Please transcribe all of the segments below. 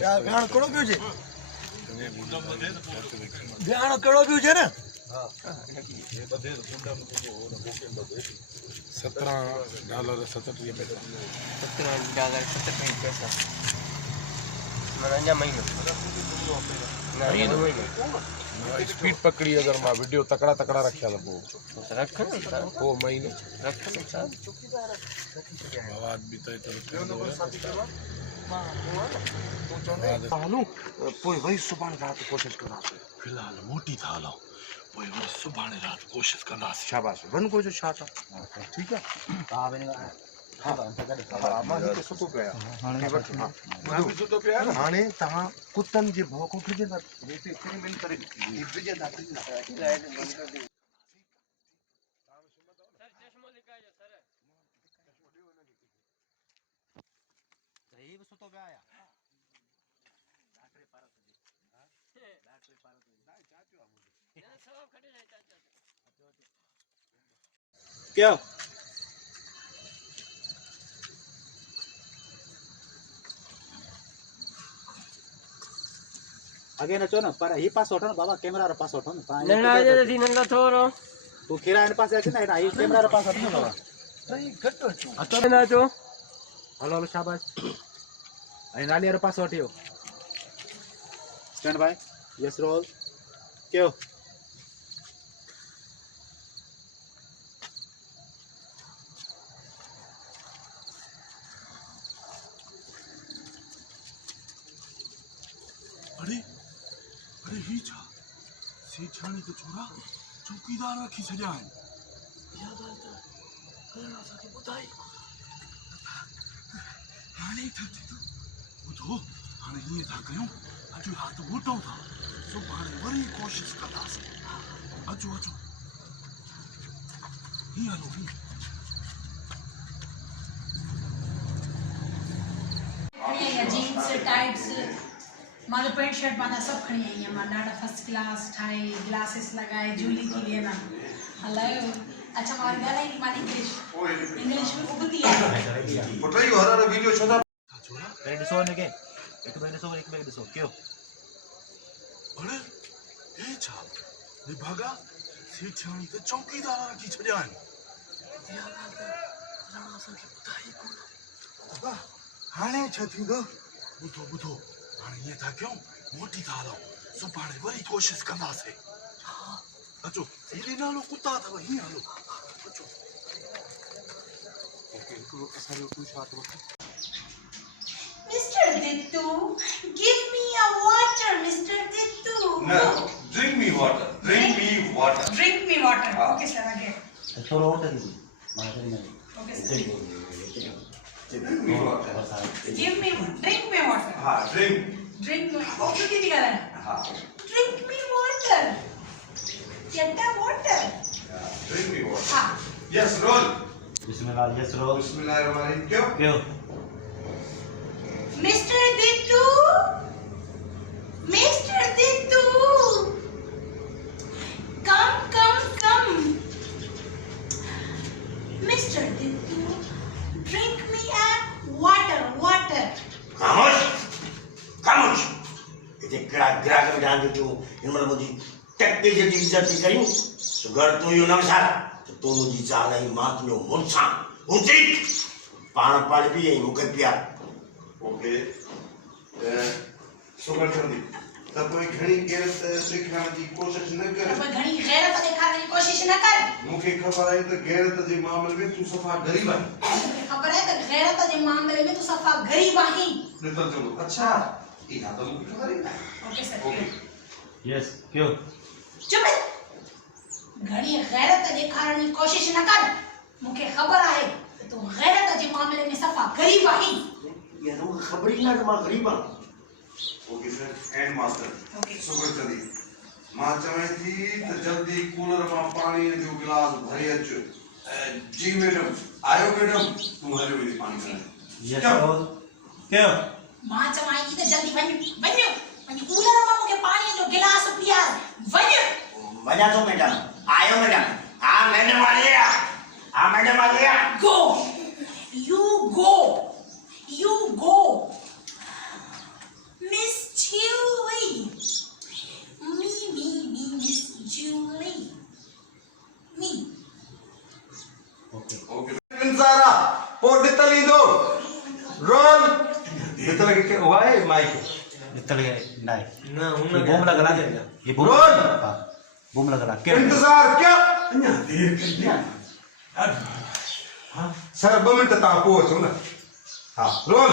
यार गाना कड़ो पियो छे गाना कड़ो पियो छे ने हां ये बधे कुंडा में को न कोके बधे $17 $37 पैसा $17 पैसा मनंजा महीनो ना ये दो महीने स्पीड पकड़ी अगर मां वीडियो तकड़ा तकड़ा रखया तो रख वो महीने रख आवाज भी तो हालो पोइ वरी सुभाणे रात कोशिश कंदासीं फिलहाल मोटी था हलो पोइ वरी सुभाणे रात कोशिश कंदासीं शाबाश वन को जो छा था ठीक है हां वने हां मां हिते सुतो पिया हाणे वठ हां मां भी सुतो पिया हाणे तहां कुतन जे भौंक उठजे न हिते एक्सपेरिमेंट करे हिते जे दाती लाइट बंद कर दे सर चश्मो लिखायो सर चश्मो दियो न सही भी सुतो पिया आया क्या आगे न चो न पर ही पास उठो न बाबा कैमरा रे पास उठो न नंगा जे दी नंगा थोरो तू खीरा इन पास अच न ना ही कैमरा रे पास उठो न बाबा सही घटो अचो न अचो हलो हलो शाबाश आई नाली रे पास उठियो स्टैंड बाय यस रोल क्यों अरे अरे ही छा सेठानी तो छोरा चौकीदार रखी छड़िया आहिनि इहा ॻाल्हि त करण असांखे ॿुधाई हाणे छा थी थो ॿुधो हाणे हीअं था कयूं अॼु राति मोटूं था सुभाणे वरी कोशिश कंदासीं अचो अचो हीअं हलो हीअं जीन्स टाइट्स मां तो पेंट शर्ट पाना सब खड़ी आई है मां डाटा फर्स्ट क्लास ठाई ग्लासेस लगाए जूली की लिए ना हलायो अच्छा मां गाना ही मानी इंग्लिश में उगती है पुटई हर वीडियो छोदा छोरा पेड़ सो ने के एक बैग सो क्यों अरे ये छा विभागा सेठानी तो चौकीदार रखी छड़िया आहिनि इहा ॻाल्हि त राणा असांखे ॿुधाई कोन बाबा हाणे छा थींदो ॿुधो ॿुधो हाणे ईअं था कयूं मोटी था हलूं सुभाणे वरी कोशिश कंदासीं अचो हेॾे नालो कुता अथव हीअं हलो अचो हिकिड़ो असांजो तूं छा थो Mr. Dittu, give me a water, Mr. Dittu. No, drink me water. Drink me water. Drink me water. Okay, sir, again. थोड़ा और दीजिए मार नहीं Okay, sir. Drink me water. Drink me water. हाँ, drink. Drink me. Okay, दीदी कह रहा है. हाँ. Drink me water. Chetta water. Drink me water. हाँ. Yes, roll. बिस्मिल्लाह यस रोल बिस्मिल्लाहिर्रहमानिर्रहीम. क्यों? क्यों Mr. Dittu. Mr. Dittu. Come. Mr. Dittu, drink me a water. खामोश इते कड़ा ग्राहक में ध्यान दो इनमें मुझे टक्के जल्दी इज्जत करियो सुगर तो यो नमसार तो मुझे चाला ही मात में मुंसा उठी पान पाल भी है मुके पिया ओके सुगर जल्दी तब कोई घणी गैरत दिखाने की कोशिश न कर अब घणी गैरत दिखाने की कोशिश न कर मुझे खबर है तो गैरत के मामले में तू सफा गरीब है खबर है तो गैरत के मामले में तू सफा गरीब है निकल चलो अच्छा इहा तो मुझे खबर है ओके सर ओके यस क्यों चुप घणी गैरत दिखाने की कोशिश न कर मुझे खबर है तू गैरत के मामले में सफा गरीब है ये तो खबर ही ना कि मैं गरीब हूं okay sir and master okay sugar जल्दी मां चवे थी तो जल्दी कूलर में पानी जो गिलास भरे अच जी मैडम आयो मैडम तुम हलो वही पानी में यस रोल क्यों मां चवाई थी तो जल्दी वञो कूलर में मुझे पानी जो गिलास पिया वञो वजह तो मैडम आयो मैडम हां मैडम आ गया go you go इंतजार आ पोट तली दो रोल इतना के हुआ है माइक इतने नहीं ना ये उन्हें बूम लगा ये बूम रोल। हाँ, बूम लगा क्या इंतजार क्या सर 2 मिनट ता पहुंचो ना हां रोल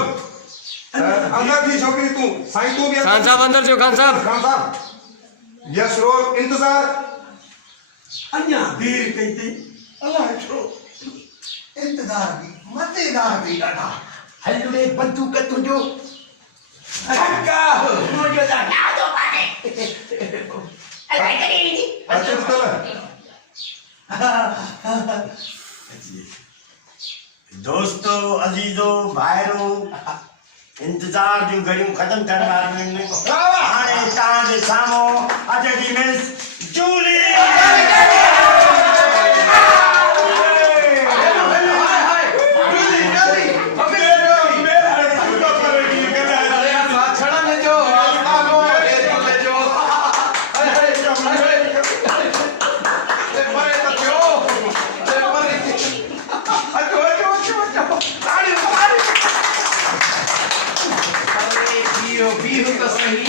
अंदर थी छोकरी तू साईं तू भी खान साहब अंदर जो खान साहब खान साहब यस रोल इंतजार अञा देर कई थी अल्लाह छो इंतजार भी मजेदार भी ॾाढा हलड़े बंदूक तुंहिंजो धक्का मुंहिंजो त ॾाढो पाणे अलाए कॾहिं ईंदी अच्छा तो दोस्तों अजीजों भाइरो इंतजार जो घड़ियूं खत्म थियण वारियूं आहिनि हाणे तव्हांजे साम्हूं अॼु जी मिस जूली बीहू तो सही